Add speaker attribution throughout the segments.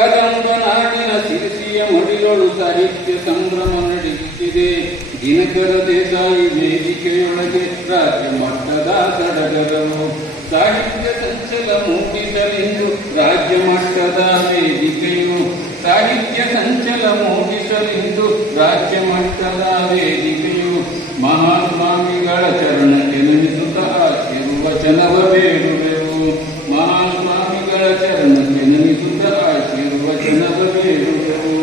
Speaker 1: ಕದಂಬ ನಾಡಿನ ಸಿರಿಸಿಯ ಮಡಿಲೊಳು ಸಾಹಿತ್ಯ ಸಂಭ್ರಮ ನಡೆಯುತ್ತಿದೆ. ದಿನಕರ ದೇಸಾಯಿ ವೇದಿಕೆಯೊಳಗೆ ರಾಜ್ಯ ಮಟ್ಟದ ಸಡಗರನು ಸಾಹಿತ್ಯ ಸಂಚಲ ಮೂಡಿಸಲೆಂದು ರಾಜ್ಯ ಮಟ್ಟದ ವೇದಿಕೆಯು ಸಾಹಿತ್ಯ ಸಂಚಲ ಮೂಡಿಸಲೆಂದು ರಾಜ್ಯ ಮಟ್ಟದ ವೇದಿಕೆಯು ಮಹಾಸ್ವಾಮಿಗಳ ಚರಣಕ್ಕೆ ನಮಿಸುತ್ತಾ ಆಶೀರ್ವಚನವ ಬೇಡುವೆವು ಮಹಾಸ್ವಾಮಿಗಳ ಚರಣಕ್ಕೆ ನಮಿಸುತ್ತಾ ಆಶೀರ್ವಚನವ ಬೇಡುವೆವು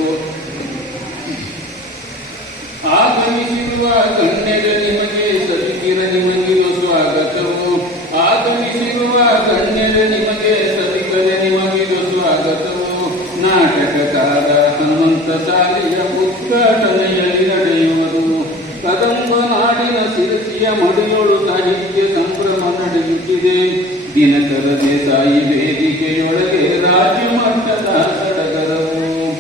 Speaker 1: ಆಗಮಿಸಿರುವ ಗಣ್ಯರ ನಿಮಗೆ ಸತಿಗಿರ ನಿಮಗಿದು ಸ್ವಾಗತವು ಆಗಮಿಸಿರುವ ಗಣ್ಯರ ನಿಮಗೆ ಸತಿಗರ ನಿಮಗಿದು ಸ್ವಾಗತವು ನಾಟಕಕಾರ ಹನುಮಂತ ನಡೆಯುತ್ತಿದೆ. ದೇಸಾಯಿ ವೇದಿಕೆಯೊಳಗೆ ರಾಜ್ಯ ಮಟ್ಟದ ಸಡಗರವು.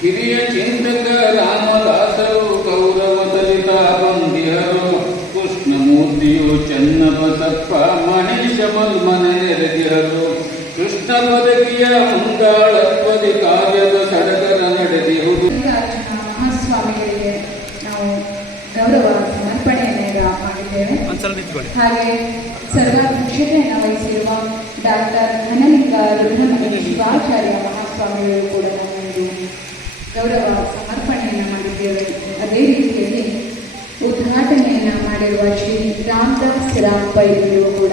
Speaker 1: ಹಿರಿಯ ಚಿಂತಕ ರಾಮದಾಸರು ಚನ್ನಬಸಪ್ಪ ಮಹೇಶ ಮಲ್ಮನ ನೆರೆದಿಹರು ಕೃಷ್ಣ ಬದಕಿಯ ಮುಂದಾಳತ್ವದಿ ಕಾರ್ಯದ ಸಡಗರ ನಡೆದಿರುವುದು.
Speaker 2: ಮಹಾಸ್ವಾಮಿಗಳಿಗೆ ನಾವು ಗೌರವ ಸಮರ್ಪಣೆಯನ್ನ ಮಾಡಿದ್ದೇವೆ. ಹಾಗೆ ಸರ್ವಾಧ್ಯಕ್ಷತೆಯನ್ನು ವಹಿಸಿರುವ ಡಾಕ್ಟರ್ ಧನಲಿಂಗ ರುದ್ರಮಣಿ ಶಿವಾಚಾರ್ಯ ಮಹಾಸ್ವಾಮಿಗಳು ಕೂಡ ನಾವು ಗೌರವ ಸಮರ್ಪಣೆಯನ್ನು ಮಾಡಿದ್ದೇವೆ. ಅದೇ ಉದ್ಘಾಟನೆಯನ್ನ ಮಾಡಿರುವ ಶ್ರೀ ರಾಮದಾಸ್ ರಾಮ್ ಇವರು ಕೂಡ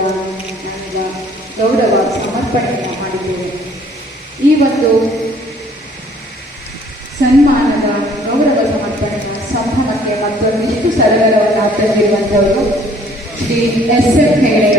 Speaker 2: ಗೌರವ ಸಮರ್ಪಣೆಯನ್ನು ಮಾಡಿದ್ದೇವೆ ಈ ಒಂದು ಸನ್ಮಾನದ ಗೌರವ ಸಮರ್ಪಣೆಯ ಸಂಭ್ರಮಕ್ಕೆ ಮತ್ತೊಂದಿಷ್ಟು ಸರಗರವನ್ನು ತಂದಿರುವಂಥವರು ಶ್ರೀ ಎಸ್ ಎಫ್ ಹೆಗಡೆ